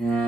mm